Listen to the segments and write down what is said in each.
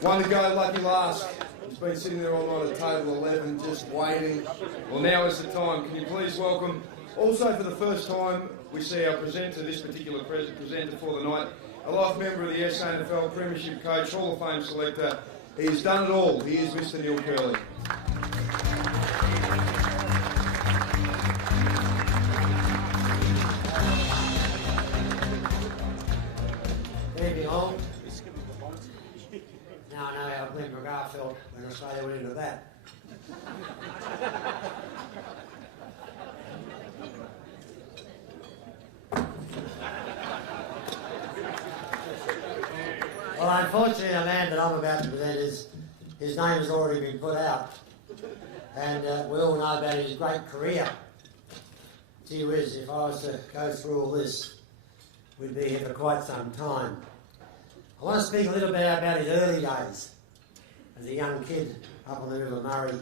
One to go, lucky last. He's been sitting there all night at table 11, just waiting. Well, now is the time. Can you please welcome, also for the first time, we see our presenter, this particular presenter for the night, a life member of the SANFL Premiership coach, Hall of Fame selector. He has done it all. He is Mr. Neil Curley. Good evening all. Now I know how Glenn McGrath felt when Australia went into that. Well, unfortunately, the man that I'm about to present his name has already been put out, and we all know about his great career. Gee whiz, if I was to go through all this, we'd be here for quite some time. I want to speak a little bit about his early days as a young kid up on the River Murray,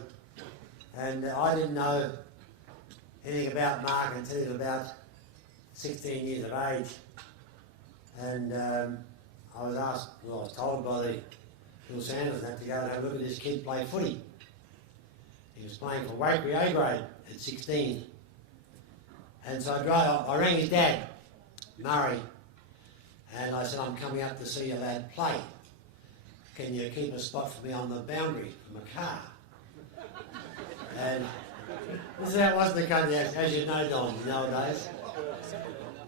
and I didn't know anything about Mark until he was about 16 years of age, and I was told by the Phil Sanders that to go and have a look at this kid play footy. He was playing for Wakery A grade at 16. And so I rang his dad, Murray, and I said, I'm coming up to see your lad play. Can you keep a spot for me on the boundary from a car? And this is how it was in the country, as you know, Don, nowadays.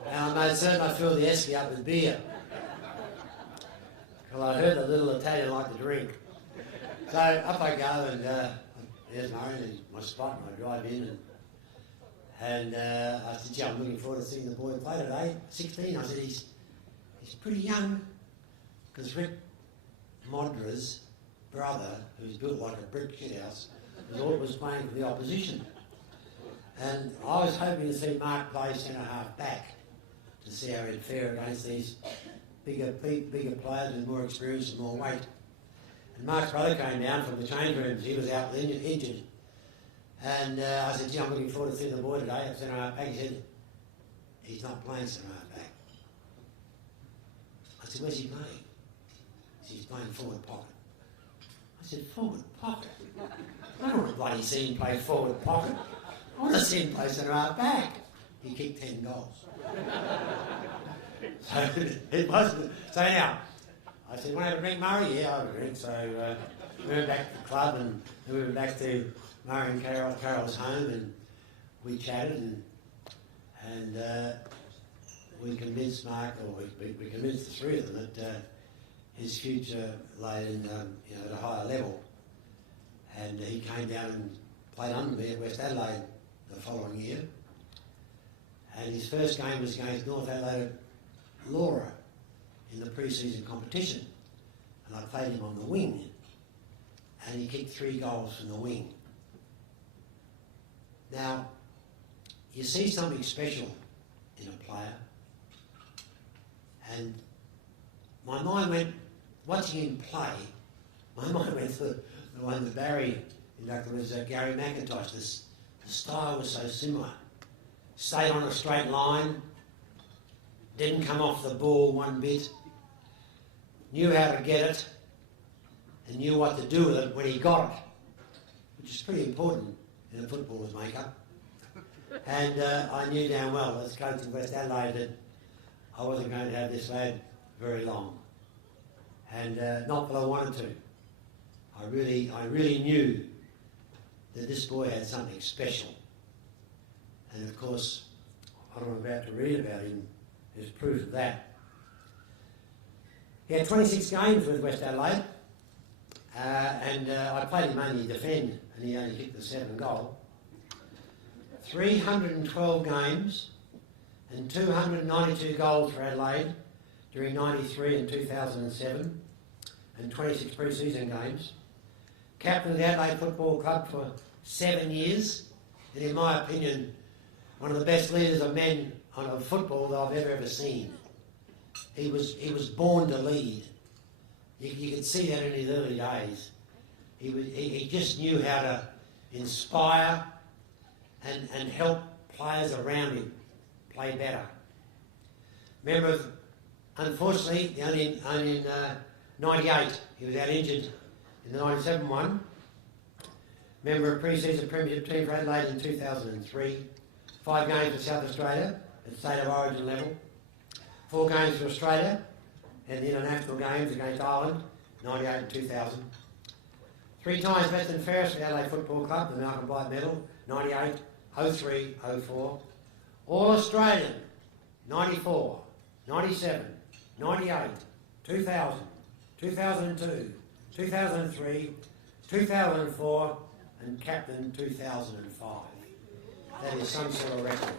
And I made certain I filled the esky up with beer. Well, I heard the little Italian like to drink. So up I go, and there's Murray, and my spot, and I drive in, and I said, gee, I'm looking forward to seeing the boy play today. 16, I said, he's pretty young, because Rick Modra's brother, who's built like a brick shithouse, was playing for the opposition. And I was hoping to see Mark play centre-half back, to see how he'd fare against these bigger players with more experience and more weight. And Mark's brother came down from the change rooms. He was out injured. And I said, gee, I'm looking forward to seeing the boy today at centre-half back. He said, he's not playing centre-half back. I said, where's he playing? He said, he's playing forward pocket. I said, forward pocket? I don't want to bloody see him play forward pocket. I want to see him play centre-half back. He kicked 10 goals. So it wasn't. So now, I said, want to have a drink, Murray? Yeah, I'll have a drink. So we went back to the club, and we went back to Murray and Carol's home, and we chatted, and we convinced Mark, or we convinced the three of them that his future lay in, at a higher level. And he came down and played under me at West Adelaide the following year. And his first game was against North Adelaide Laura in the pre-season competition, and I played him on the wing, and he kicked 3 goals from the wing. Now, you see something special in a player, and my mind went, watching him play, my mind went to the one that Barry inducted was Gary McIntosh. The style was so similar. Stayed on a straight line, didn't come off the ball one bit, knew how to get it, and knew what to do with it when he got it, which is pretty important in a footballer's makeup. And I knew damn well, as coach in West Adelaide, that I wasn't going to have this lad very long. And not that I wanted to. I really knew that this boy had something special. And of course, what I'm about to read about him is proof of that. He had 26 games with West Adelaide, and I played him only defend, and he only kicked the 7th goal. 312 games and 292 goals for Adelaide during 93 and 2007, and 26 pre-season games. Captain of the Adelaide Football Club for 7 years, and in my opinion, one of the best leaders of men of football that I've ever seen. He was born to lead. You could see that in his early days. He just knew how to inspire and help players around him play better. Remember, unfortunately, only in 98, he was out injured in the 97 one. Member of pre-season premiership team for Adelaide in 2003. 5 games for South Australia at state of origin level. 4 games for Australia and the international games against Ireland, 98 and 2000. 3 times best and fairest for Adelaide Football Club, the Malcolm Blight Medal, 98, 03, 04. All Australian, 94, 97, 98, 2000, 2002, 2003, 2004, and captain 2005. That is some sort of record.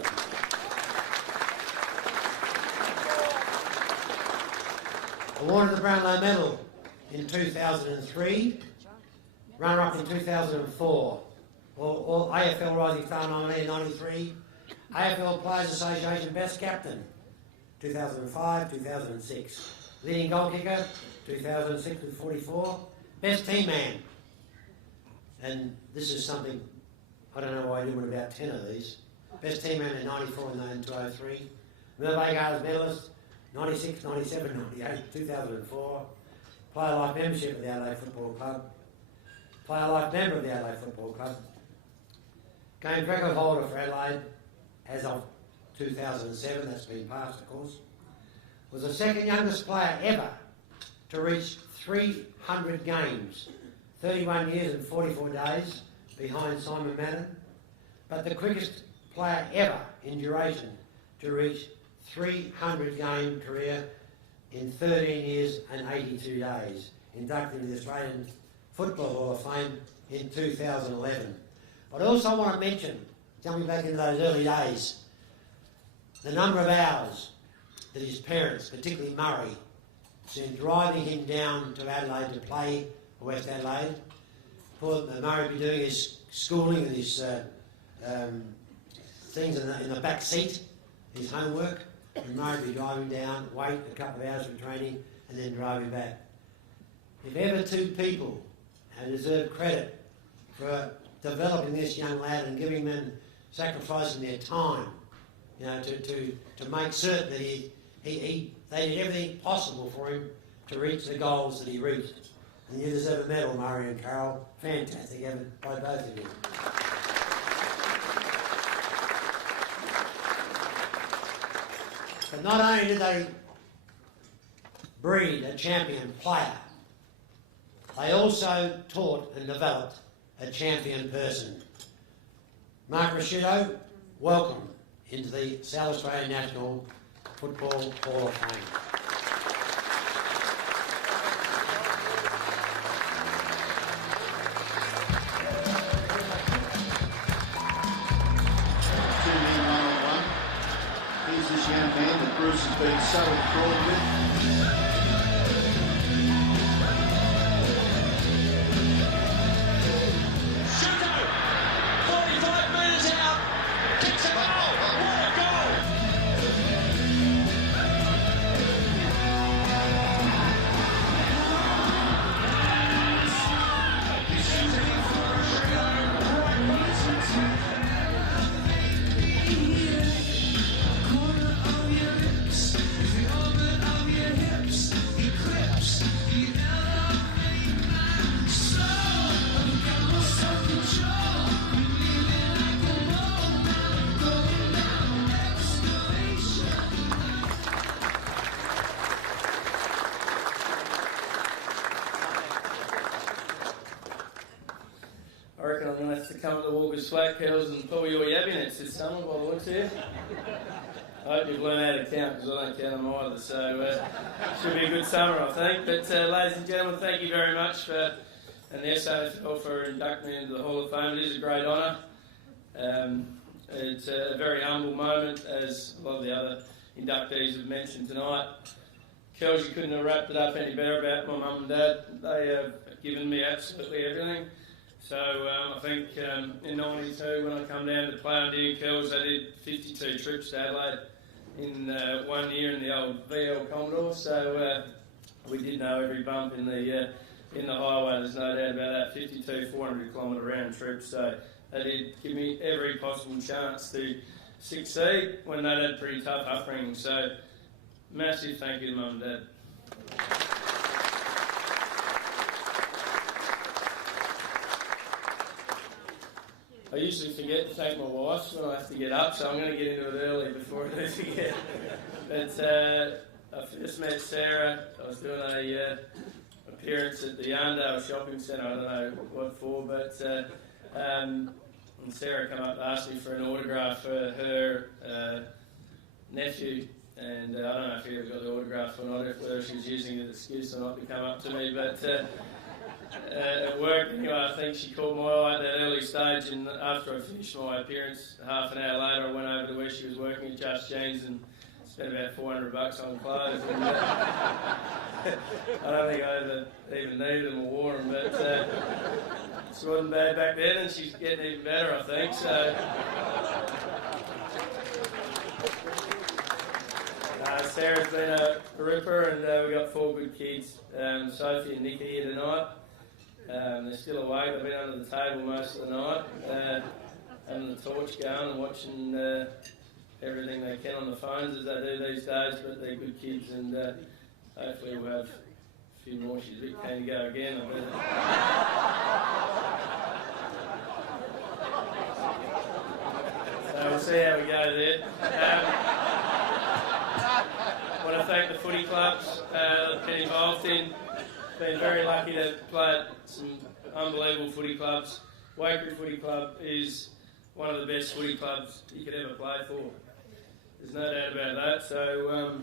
Awarded the Brownlow Medal in 2003, runner-up in 2004, or AFL Rising Star nominee in 93, AFL Players Association Best Captain 2005, 2006, leading goal kicker 2006 with 44, Best Team Man, and this is something, I don't know why I did with about 10 of these, Best Team Man in 94 and 2003, Mervay Gardens Medalist 96, 97, 98, 2004, Player Life Membership of the Adelaide Football Club, Player Life Member of the Adelaide Football Club, Games record holder for Adelaide as of 2007, that's been passed of course, was the second youngest player ever to reach 300 games, 31 years and 44 days behind Simon Madden, but the quickest player ever in duration to reach 300 game career in 13 years and 82 days, inducted into the Australian Football Hall of Fame in 2011. But I also want to mention, jumping back into those early days, the number of hours that his parents, particularly Murray, spent driving him down to Adelaide to play for West Adelaide. For Murray be doing his schooling and his things in the back seat, his homework, and Murray be driving down, wait a couple of hours for training, and then driving back. If ever 2 people have deserved credit for developing this young lad and giving them, sacrificing their time, you know, to make certain that they did everything possible for him to reach the goals that he reached. And you deserve a medal, Murray and Carol. Fantastic effort by both of you. But not only did they breed a champion player, they also taught and developed a champion person. Mark Ricciuto, welcome into the South Australian National Football Hall of Fame. Here's this young man that Bruce has been so enthralled with. I reckon I'm going to have to come to the Walker's Slack Hills and pull your yabbinets this summer by the looks here. I hope you've learned how to count because I don't count them either, so should be a good summer I think. But ladies and gentlemen, thank you very much for and the SAFL for inducting me into the Hall of Fame. It is a great honour. It's a very humble moment, as a lot of the other inductees have mentioned tonight. Kelsey couldn't have wrapped it up any better about my mum and dad. They have given me absolutely everything. So I think in '92 when I come down to play under you, Kels, I did 52 trips to Adelaide in 1 year in the old VL Commodore. So we did know every bump in the highway. There's no doubt about that. 52 400-kilometre round trips. So they did give me every possible chance to succeed when they'd had pretty tough upbringing. So massive thank you to Mum and Dad. I usually forget to thank my wife when I have to get up, so I'm going to get into it early before I do forget. But I first met Sarah. I was doing a appearance at the Yarndale Shopping Centre. I don't know what for, but and Sarah came up and asked me for an autograph for her nephew. And I don't know if he ever got the autograph or not, whether she was using it as an excuse or not to come up to me, but at work, anyway, I think she caught my eye at that early stage, and after I finished my appearance, half an hour later, I went over to where she was working at Just Jeans and spent about $400 on clothes. And, I don't think I ever even needed them or wore them, but she wasn't bad back then, and she's getting even better, I think. So. Sarah's been a ripper, and we've got 4 good kids. Sophie and Nick are here tonight. They're still awake. They've been under the table most of the night, having the torch going and watching everything they can on the phones as they do these days, but they're good kids, and hopefully we'll have a few more. She's a bit keen to go again, I bet. So we'll see how we go there. I want to thank the footy clubs that I've been involved in. Been very lucky to play at some unbelievable footy clubs. Wakery Footy Club is one of the best footy clubs you could ever play for. There's no doubt about that. So,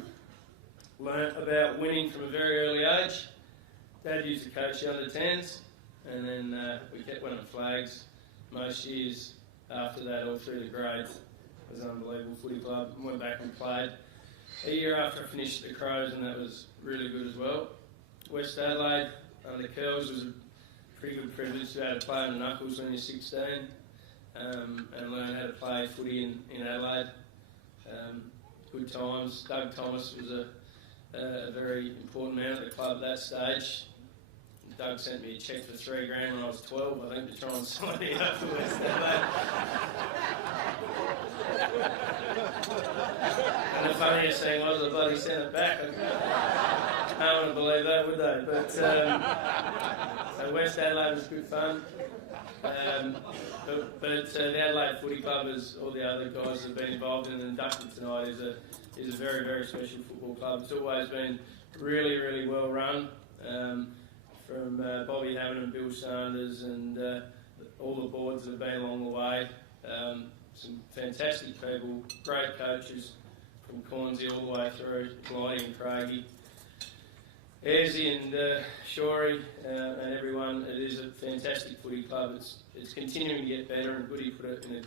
learnt about winning from a very early age. Dad used to coach the under-10s, and then we kept winning flags most years after that, all through the grades. It was an unbelievable footy club. Went back and played a year after I finished at the Crows, and that was really good as well. West Adelaide under Curls was a pretty good privilege to be able to play on the knuckles when you're 16 and learn how to play footy in Adelaide. Good times. Doug Thomas was a very important man at the club at that stage. Doug sent me a cheque for $3,000 when I was 12, I think, to try and sign me up for West Adelaide. And the funniest thing was the bloody sent it back. No one would believe that, would they? But so West Adelaide was good fun. But the Adelaide Footy Club, as all the other guys that have been involved in and inducted tonight, is a very, very special football club. It's always been really, really well run. From Bobby Hammond and Bill Sanders and all the boards that have been along the way. Some fantastic people, great coaches from Cornsey all the way through, Blighty and Craigie. Airsy and Shorey and everyone, it is a fantastic footy club. It's continuing to get better, and Goody put it in a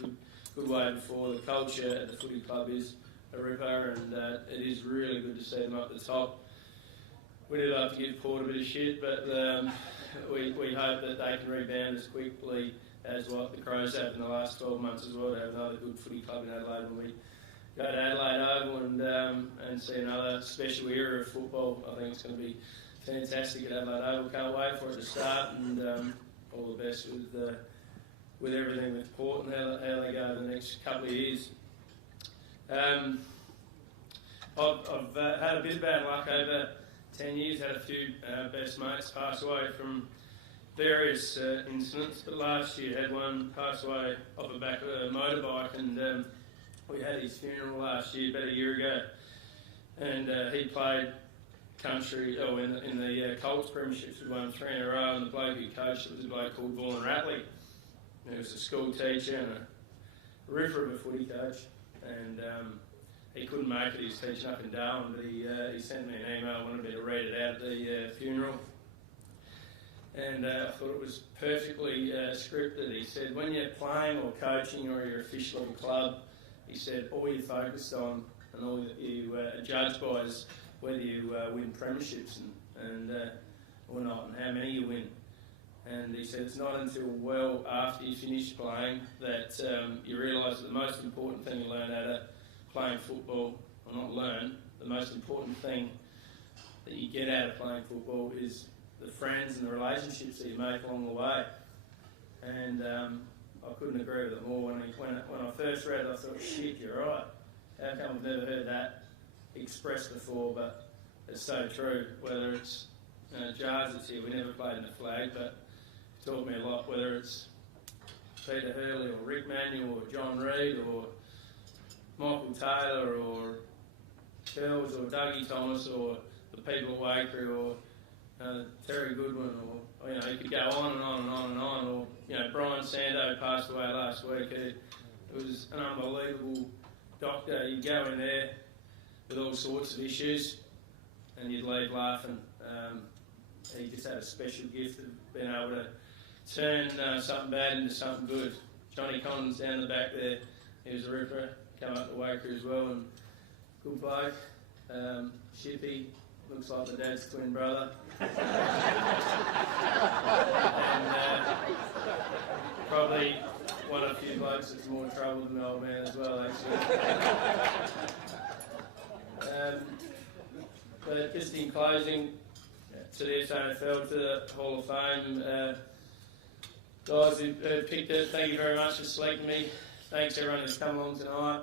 good way before. The culture at the footy club is a ripper, and it is really good to see them up the top. We do love to give Port a bit of shit, but we hope that they can rebound as quickly as what the Crows have in the last 12 months as well, to have another good footy club in Adelaide when we go to Adelaide Oval and see another special era of football. I think it's going to be fantastic at Adelaide Oval. Can't wait for it to start, and all the best with everything with Port and how they go the next couple of years. I've had a bit of bad luck over 10 years, had a few best mates pass away from various incidents, but last year had one pass away off the back of a motorbike, and we had his funeral last year, about a year ago, and he played country, in the Colts premierships. We won 3 in a row, and the bloke who coached it was a bloke called Vaughan Ratley. He was a school teacher and a ripper of a footy coach, and he couldn't make it. He was teaching up in Darwin, but he sent me an email, wanted me to read it out at the funeral. And I thought it was perfectly scripted. He said, when you're playing or coaching or you're official of a club, he said, all you're focused on and all that you are judged by is whether you win premierships and or not, and how many you win. And he said, it's not until well after you finish playing that you realise that the most important thing you learn out of playing football, or not learn, the most important thing that you get out of playing football is the friends and the relationships that you make along the way. And I couldn't agree with it more. When I first read it, I thought, shit, you're right. How come I've never heard that expressed before? But it's so true. Whether it's Jars that's here, we never played in the flag, but he taught me a lot. Whether it's Peter Hurley or Rick Manuel or John Reid or Michael Taylor or Kells or Dougie Thomas or the people at Wakery or Terry Goodwin or you could go on and on and on and on, or Brian Sando passed away last week. It was an unbelievable doctor. You'd go in there with all sorts of issues and you'd leave laughing. He just had a special gift of being able to turn something bad into something good. Johnny Collins down the back there, he was a ripper, come up to Wakery as well, and good bloke. Shippy, looks like the dad's twin brother. And probably one of the few blokes that's more trouble than the old man as well, actually. But just in closing, to the SANFL, to the Hall of Fame, guys who picked it, thank you very much for selecting me. Thanks everyone who's come along tonight.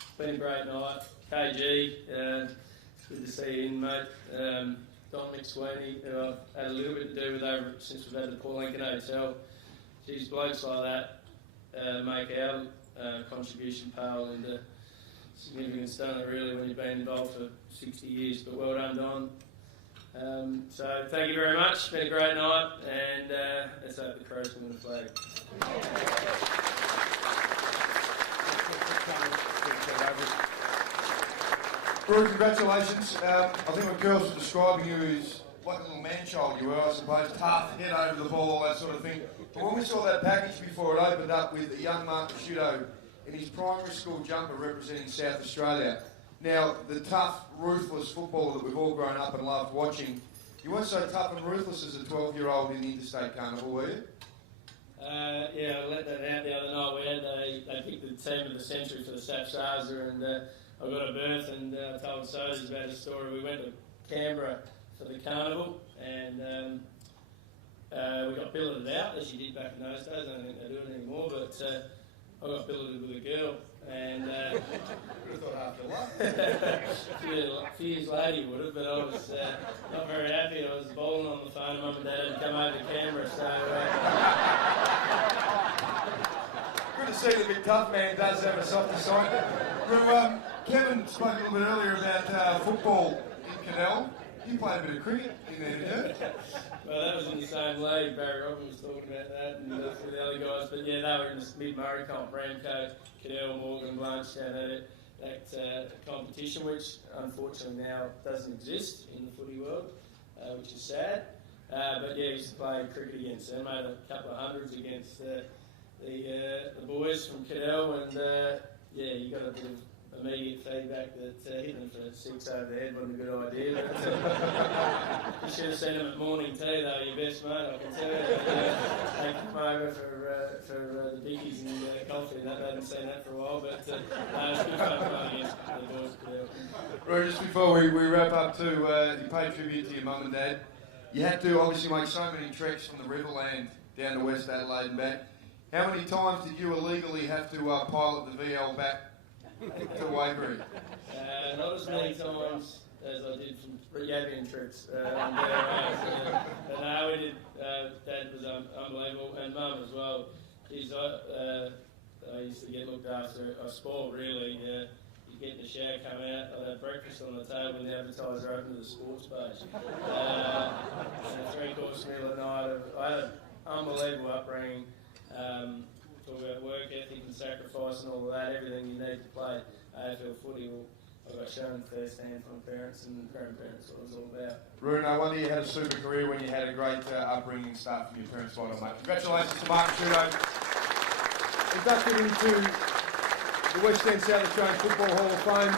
It's been a great night. KG, it's good to see you in, mate. Dominic Sweeney, who I've had a little bit to do with over since we've had the Paul Lincoln Hotel. Geez, blokes like that make our contribution pale into significance, don't it, really, when you've been involved for 60 years. But well done, Don. So thank you very much. It's been a great night, and let's hope the Crows win the flag. Brew, congratulations. I think what girls are describing you is like a little man-child you were, I suppose, tough, head over the ball, all that sort of thing. But when we saw that package before, it opened up with a young Mark Ricciuto in his primary school jumper representing South Australia. Now, the tough, ruthless footballer that we've all grown up and loved watching, you weren't so tough and ruthless as a 12-year-old in the Interstate Carnival, were you? Yeah, I let that out the other night. They picked the team of the century for the Sapsaza, and I got a berth, and I told Sozers about a story. We went to Canberra for the carnival, and we got billeted out, as you did back in those days. I don't think they do it anymore, but I got billeted with a girl, and Would have thought after what? a few years later you would have, but I was not very happy. I was bawling on the phone. Mum and Dad had come over to Canberra, so... Good to see the big tough man does have a softer side. Kevin spoke a little bit earlier about football in Cadell. You played a bit of cricket in there, didn't you? Well, that was in the same league. Barry Robin was talking about that, and a few of the other guys. But yeah, they were in the mid-Murray comp, Ramco, Cadell, Morgan, Blanchetown, that competition, which unfortunately now doesn't exist in the footy world, which is sad. But yeah, he used to play cricket against them. Made a couple of hundreds against the boys from Cadell, and yeah, you got a bit of immediate feedback that hitting them for 6 over the head wasn't a good idea. But, you should have seen them at morning tea, though, your best mate, I can tell you. They come over for the bickies and coffee, and they haven't seen that for a while, but it's good fun playing against the boys at Cadell. Right, just before we wrap up too, you paid tribute to your mum and dad. You had to obviously make so many treks from the Riverland down to West Adelaide and back. How many times did you illegally have to pilot the VL back to Wakery? Not as many times as I did from Yavian trips. But no, we did. Dad was unbelievable, and Mum as well. Geez, I used to get looked after. I was spoiled, really. You get in the shower, come out, I'd have breakfast on the table, and the advertiser opened to the sports page. And a 3-course meal a night. I had an unbelievable upbringing. Talk about work ethic and sacrifice and all of that, everything you need to play AFL footy. Well, I got shown firsthand from parents and grandparents what it was all about. Rune, I wonder you had a super career when you had a great upbringing start from your parents' side, mate. Congratulations to Mark Ricciuto. Inducted into the West End South Australian Football Hall of Fame.